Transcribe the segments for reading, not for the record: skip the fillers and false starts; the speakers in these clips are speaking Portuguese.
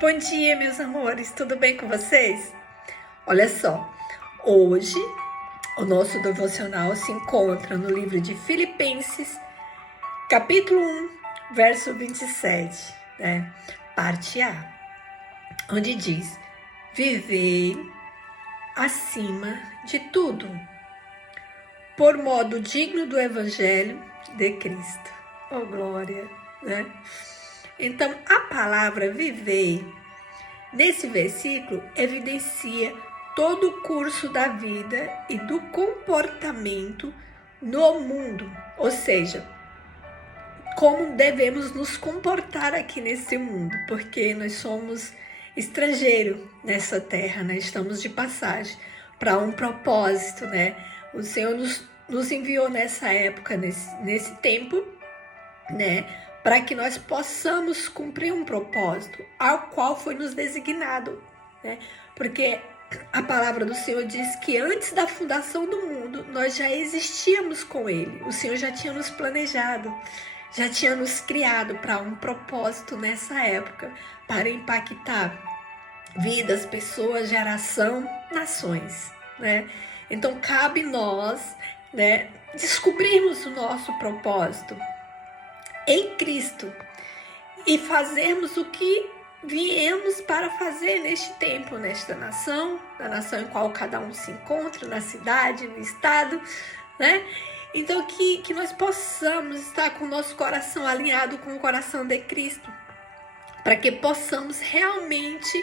Bom dia, meus amores, tudo bem com vocês? Olha só, hoje o nosso devocional se encontra no livro de Filipenses, capítulo 1, verso 27, né? Parte A, onde diz: vivei acima de tudo, por modo digno do Evangelho de Cristo. Oh, glória, né? Então, a palavra vivei, nesse versículo, evidencia todo o curso da vida e do comportamento no mundo, ou seja, como devemos nos comportar aqui nesse mundo, porque nós somos estrangeiros nessa terra, né? Estamos de passagem para um propósito, né? O Senhor nos enviou nessa época, nesse tempo, né, para que nós possamos cumprir um propósito ao qual foi nos designado, né? Porque a palavra do Senhor diz que antes da fundação do mundo nós já existíamos com Ele. O Senhor já tinha nos planejado, já tinha nos criado para um propósito nessa época, para impactar vidas, pessoas, geração, nações, né? Então cabe nós, né, descobrirmos o nosso propósito em Cristo e fazermos o que viemos para fazer neste tempo, nesta nação, na nação em qual cada um se encontra, na cidade, no estado, né? Então que nós possamos estar com o nosso coração alinhado com o coração de Cristo, para que possamos realmente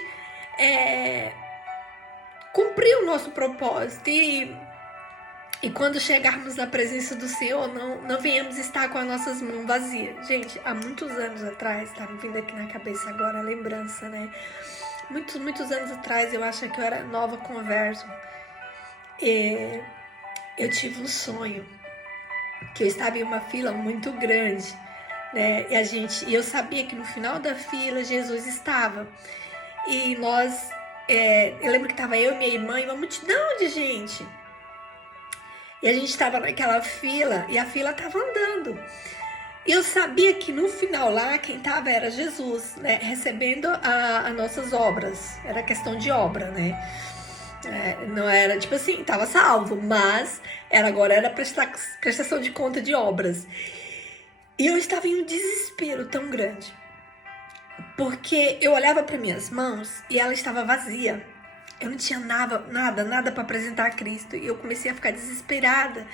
cumprir o nosso propósito e quando chegarmos na presença do Senhor, não venhamos estar com as nossas mãos vazias. Gente, há muitos anos atrás, tá me vindo aqui na cabeça agora a lembrança, né? Muitos anos atrás, eu acho que eu era nova conversa. Eu tive um sonho, que eu estava em uma fila muito grande, né? E eu sabia que no final da fila, Jesus estava. E nós, eu lembro que estava eu, minha irmã e uma multidão de gente. E a gente estava naquela fila e a fila estava andando. E eu sabia que no final lá, quem estava era Jesus, né? Recebendo as nossas obras. Era questão de obra, né? Não era, tipo assim, estava salvo, mas agora era prestação de conta de obras. E eu estava em um desespero tão grande. Porque eu olhava para minhas mãos e ela estava vazia. Eu não tinha nada para apresentar a Cristo. E eu comecei a ficar desesperada,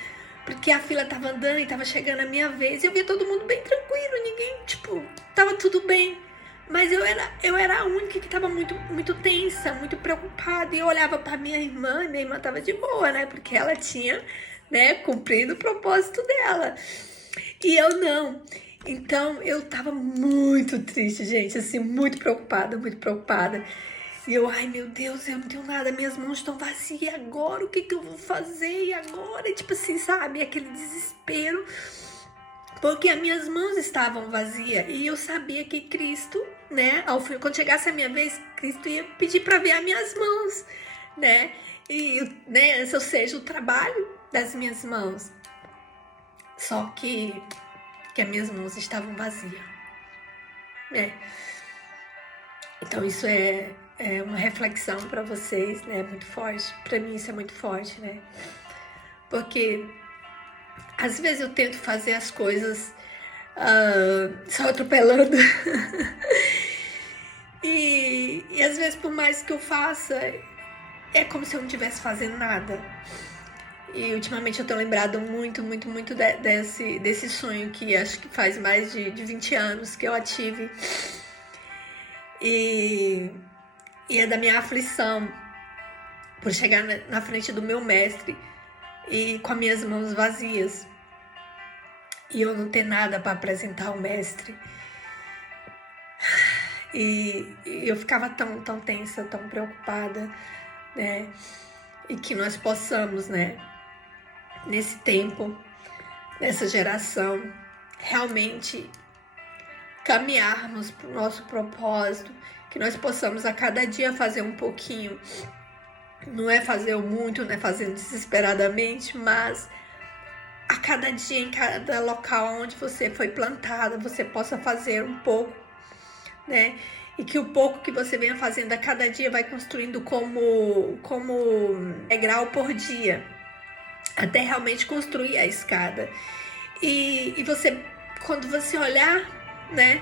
porque a fila tava andando e tava chegando a minha vez. E eu via todo mundo bem tranquilo, ninguém, tava tudo bem. Mas eu era a única que tava muito tensa, muito preocupada. E eu olhava para minha irmã, e minha irmã tava de boa, né? Porque ela tinha, né, cumprido o propósito dela. E eu não. Então eu tava muito triste, gente, assim, muito preocupada. E eu, ai meu Deus, eu não tenho nada, minhas mãos estão vazias, e agora o que eu vou fazer? E agora? E, tipo assim, sabe, aquele desespero, porque as minhas mãos estavam vazias e eu sabia que Cristo, né, ao fim, quando chegasse a minha vez, Cristo ia pedir para ver as minhas mãos, né, e, né, ou seja, o trabalho das minhas mãos. Só que as minhas mãos estavam vazias, né? Então isso é uma reflexão para vocês, né? Muito forte. Para mim isso é muito forte, né? Porque às vezes eu tento fazer as coisas só atropelando. e às vezes, por mais que eu faça, é como se eu não estivesse fazendo nada. E ultimamente eu tenho lembrado muito desse sonho que acho que faz mais de 20 anos que eu a tive. E é da minha aflição por chegar na frente do meu mestre e com as minhas mãos vazias e eu não ter nada para apresentar ao mestre. E eu ficava tão tensa, tão preocupada, né? E que nós possamos, né, nesse tempo, nessa geração, realmente caminharmos para o nosso propósito, que nós possamos a cada dia fazer um pouquinho. Não é fazer o muito, não é fazer desesperadamente, mas a cada dia, em cada local onde você foi plantada, você possa fazer um pouco, né? e que o pouco que você venha fazendo a cada dia vai construindo como degrau por dia, até realmente construir a escada. E você, quando você olhar, né,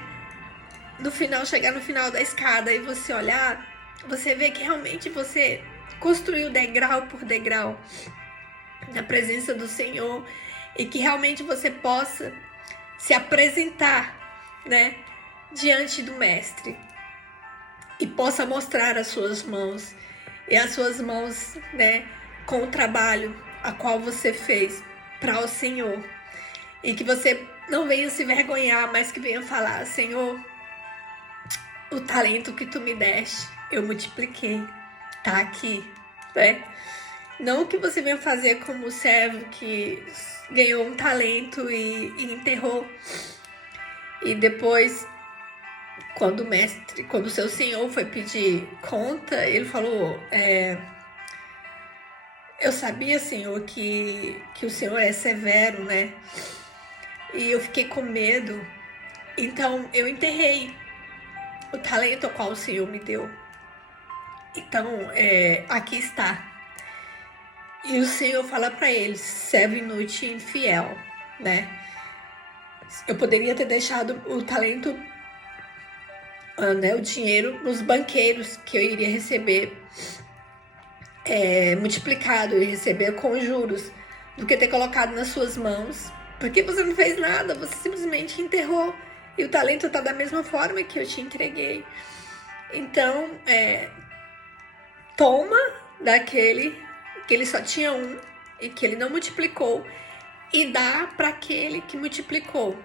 no final, chegar no final da escada e você olhar, você vê que realmente você construiu degrau por degrau na presença do Senhor, e que realmente você possa se apresentar, né, diante do Mestre, e possa mostrar as suas mãos, e as suas mãos, né, com o trabalho a qual você fez para o Senhor, e que você não venha se vergonhar, mas que venha falar: Senhor, o talento que tu me deste, eu multipliquei, tá aqui, né? Não que você venha fazer como o servo que ganhou um talento e enterrou, e depois, quando o seu senhor foi pedir conta, ele falou: eu sabia, Senhor, que o Senhor é severo, né? E eu fiquei com medo, então eu enterrei o talento ao qual o Senhor me deu. Então, aqui está. E o Senhor fala para ele: servo inútil e infiel, né? Eu poderia ter deixado o talento, né, o dinheiro nos banqueiros, que eu iria receber multiplicado, eu iria receber com juros, do que ter colocado nas suas mãos, porque você não fez nada, você simplesmente enterrou, e o talento está da mesma forma que eu te entreguei. Então, toma daquele que ele só tinha um e que ele não multiplicou, e dá para aquele que multiplicou,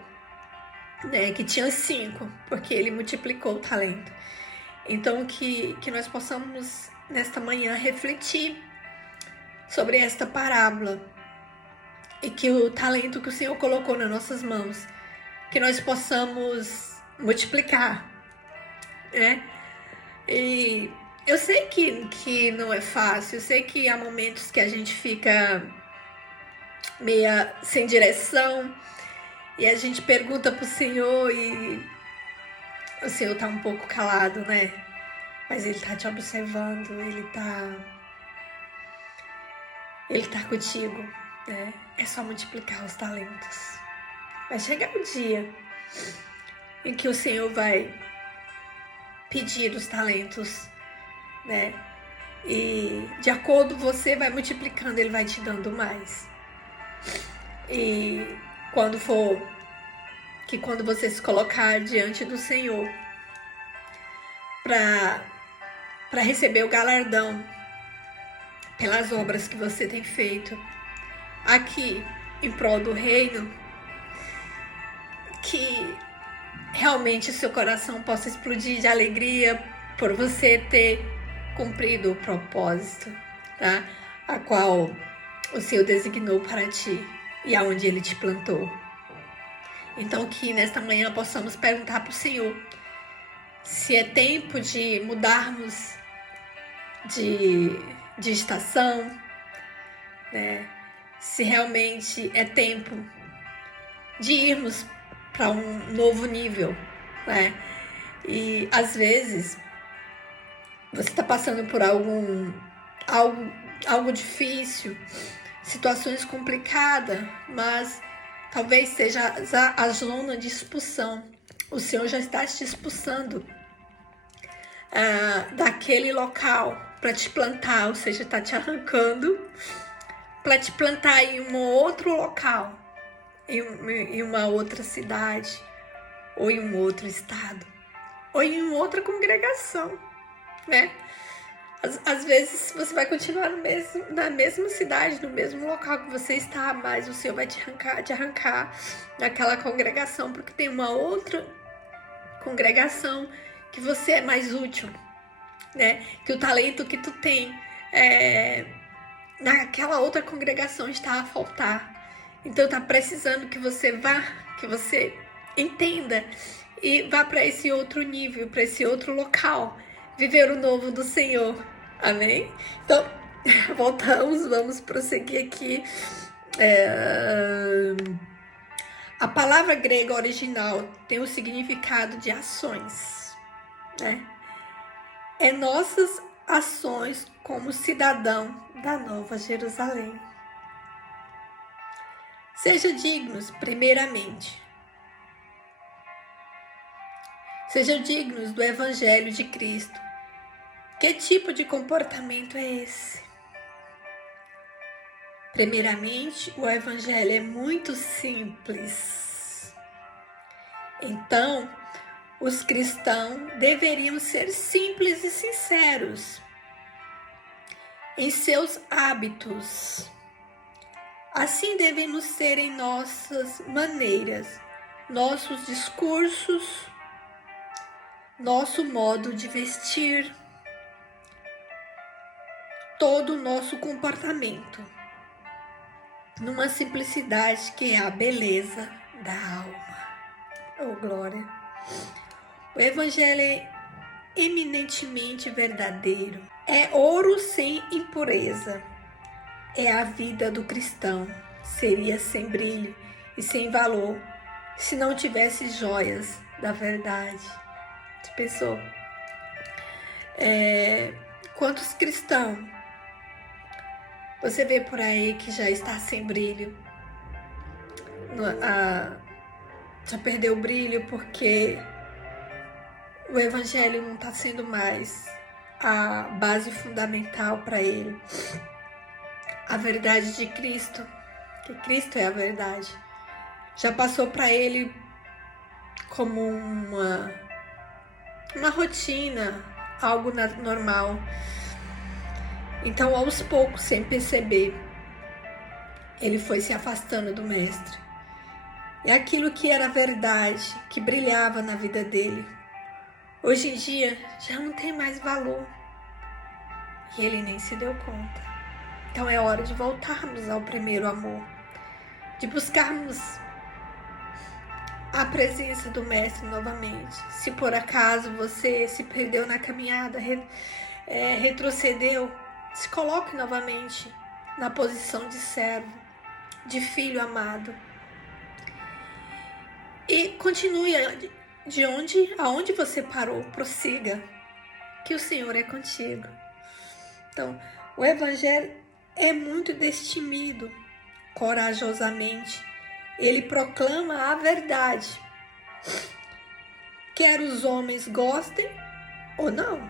né, que tinha 5, porque ele multiplicou o talento. Então, que nós possamos, nesta manhã, refletir sobre esta parábola, e que o talento que o Senhor colocou nas nossas mãos, que nós possamos multiplicar, né? E eu sei que não é fácil, eu sei que há momentos que a gente fica meia sem direção, e a gente pergunta pro Senhor e o Senhor tá um pouco calado, né? Mas Ele tá te observando, Ele tá contigo, né? É só multiplicar os talentos. Vai chegar o dia em que o Senhor vai pedir os talentos, né? E de acordo você vai multiplicando, Ele vai te dando mais. E quando você se colocar diante do Senhor para receber o galardão pelas obras que você tem feito aqui em prol do reino, que realmente o seu coração possa explodir de alegria por você ter cumprido o propósito, tá? A qual o Senhor designou para ti e aonde Ele te plantou. Então, que nesta manhã possamos perguntar para o Senhor se é tempo de mudarmos de estação, né? Se realmente é tempo de irmos para um novo nível, né? E às vezes você está passando por algo difícil, situações complicadas, mas talvez seja a zona de expulsão. O Senhor já está te expulsando daquele local para te plantar, ou seja, está te arrancando para te plantar em um outro local, em uma outra cidade, ou em um outro estado, ou em uma outra congregação, né? Às vezes você vai continuar na mesma cidade, no mesmo local que você está, mas o Senhor vai te arrancar naquela congregação, porque tem uma outra congregação que você é mais útil, né? Que o talento que tu tem naquela outra congregação está a faltar. Então tá precisando que você vá, que você entenda e vá para esse outro nível, para esse outro local, viver o novo do Senhor. Amém? Então, vamos prosseguir aqui. A palavra grega original tem o significado de ações, né? É nossas ações como cidadão da Nova Jerusalém. Sejam dignos, primeiramente. Sejam dignos do Evangelho de Cristo. Que tipo de comportamento é esse? Primeiramente, o Evangelho é muito simples. Então, os cristãos deveriam ser simples e sinceros em seus hábitos. Assim devemos ser em nossas maneiras, nossos discursos, nosso modo de vestir, todo o nosso comportamento, numa simplicidade que é a beleza da alma. Oh, glória! O Evangelho é eminentemente verdadeiro. É ouro sem impureza. É a vida do cristão. Seria sem brilho e sem valor se não tivesse joias da verdade. Você pensou? Quantos cristãos você vê por aí que já está sem brilho? Já perdeu o brilho porque o Evangelho não está sendo mais a base fundamental para ele. A verdade de Cristo, que Cristo é a verdade, já passou para ele como uma rotina, algo normal. Então, aos poucos, sem perceber, ele foi se afastando do Mestre. E aquilo que era verdade, que brilhava na vida dele, hoje em dia já não tem mais valor. E ele nem se deu conta. Então é hora de voltarmos ao primeiro amor, de buscarmos a presença do Mestre novamente. Se por acaso você se perdeu na caminhada, retrocedeu, se coloque novamente na posição de servo, de filho amado. E continue aonde você parou, prossiga, que o Senhor é contigo. Então, o Evangelho é muito destemido, corajosamente. Ele proclama a verdade, quer os homens gostem ou não.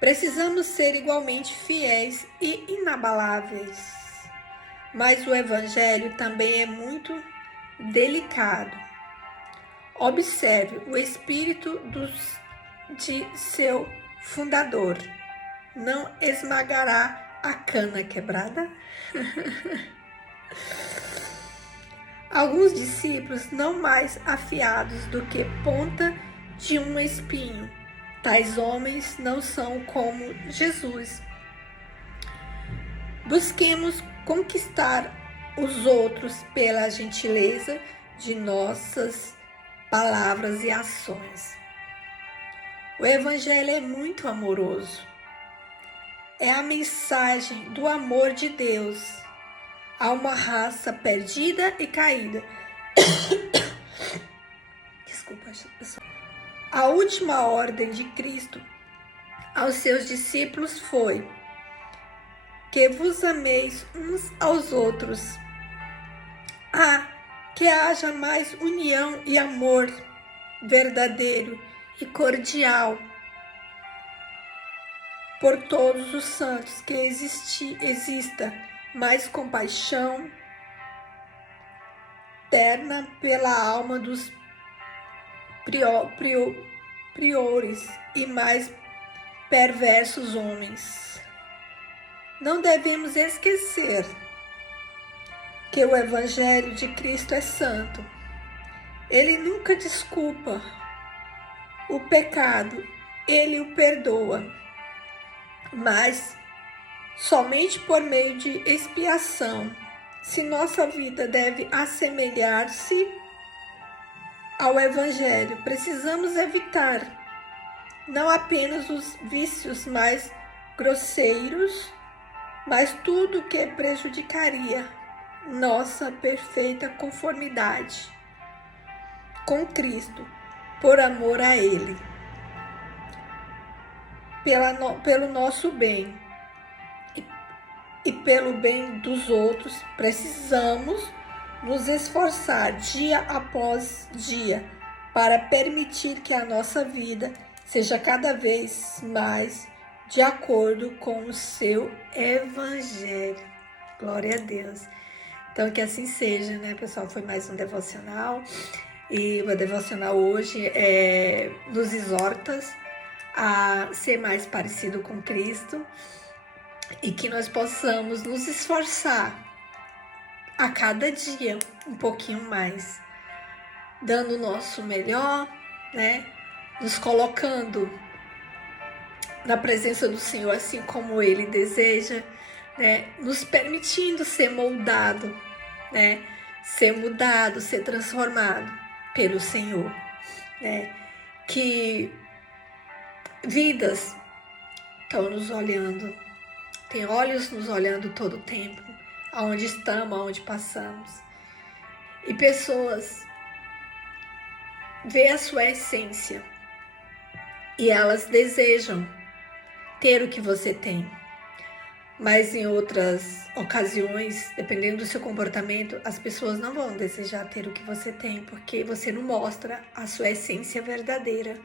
Precisamos ser igualmente fiéis e inabaláveis. Mas o Evangelho também é muito delicado. Observe o espírito de seu fundador. Não esmagará a cana quebrada? Alguns discípulos não mais afiados do que ponta de um espinho. Tais homens não são como Jesus. Busquemos conquistar os outros pela gentileza de nossas palavras e ações. O Evangelho é muito amoroso. É a mensagem do amor de Deus a uma raça perdida e caída. Desculpa, pessoal. A última ordem de Cristo aos seus discípulos foi: que vos ameis uns aos outros. Que haja mais união e amor verdadeiro e cordial por todos os santos, que exista mais compaixão terna pela alma dos priores e mais perversos homens. Não devemos esquecer que o Evangelho de Cristo é santo. Ele nunca desculpa o pecado, ele o perdoa, mas somente por meio de expiação. Se nossa vida deve assemelhar-se ao Evangelho, precisamos evitar não apenas os vícios mais grosseiros, mas tudo que prejudicaria nossa perfeita conformidade com Cristo. por amor a Ele, pelo nosso bem e pelo bem dos outros, precisamos nos esforçar dia após dia para permitir que a nossa vida seja cada vez mais de acordo com o seu Evangelho. Glória a Deus. Então, que assim seja, né, pessoal? Foi mais um devocional. E o devocional hoje nos exorta a ser mais parecido com Cristo e que nós possamos nos esforçar a cada dia um pouquinho mais, dando o nosso melhor, né? Nos colocando na presença do Senhor assim como Ele deseja, né? Nos permitindo ser moldado, né? Ser mudado, ser transformado pelo Senhor, né? Que vidas estão nos olhando, tem olhos nos olhando todo o tempo, aonde estamos, aonde passamos. E pessoas vê a sua essência e elas desejam ter o que você tem. Mas em outras ocasiões, dependendo do seu comportamento, as pessoas não vão desejar ter o que você tem, porque você não mostra a sua essência verdadeira.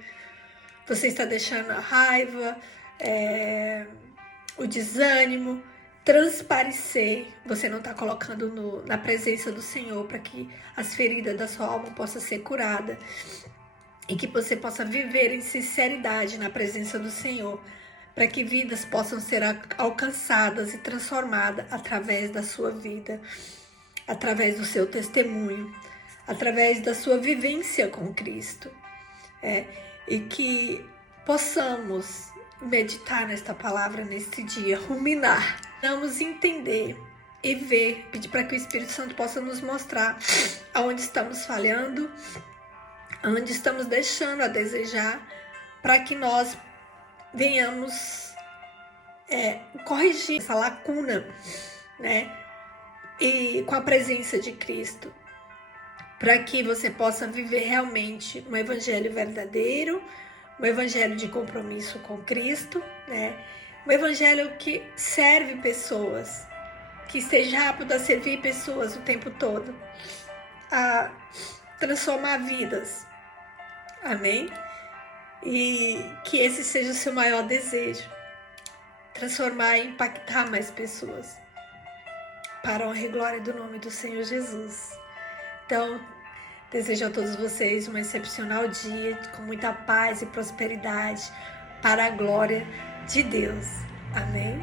Você está deixando a raiva, o desânimo transparecer. Você não está colocando na presença do Senhor para que as feridas da sua alma possam ser curadas e que você possa viver em sinceridade na presença do Senhor, para que vidas possam ser alcançadas e transformadas através da sua vida, através do seu testemunho, através da sua vivência com Cristo. E que possamos meditar nesta palavra neste dia, ruminar, vamos entender e ver, pedir para que o Espírito Santo possa nos mostrar aonde estamos falhando, aonde estamos deixando a desejar, para que nós venhamos corrigir essa lacuna, né? E com a presença de Cristo, para que você possa viver realmente um evangelho verdadeiro, um evangelho de compromisso com Cristo, né? Um evangelho que serve pessoas, que esteja apto a servir pessoas o tempo todo, a transformar vidas. Amém? E que esse seja o seu maior desejo, transformar e impactar mais pessoas, para a honra e glória do nome do Senhor Jesus. Então, desejo a todos vocês um excepcional dia, com muita paz e prosperidade, para a glória de Deus. Amém?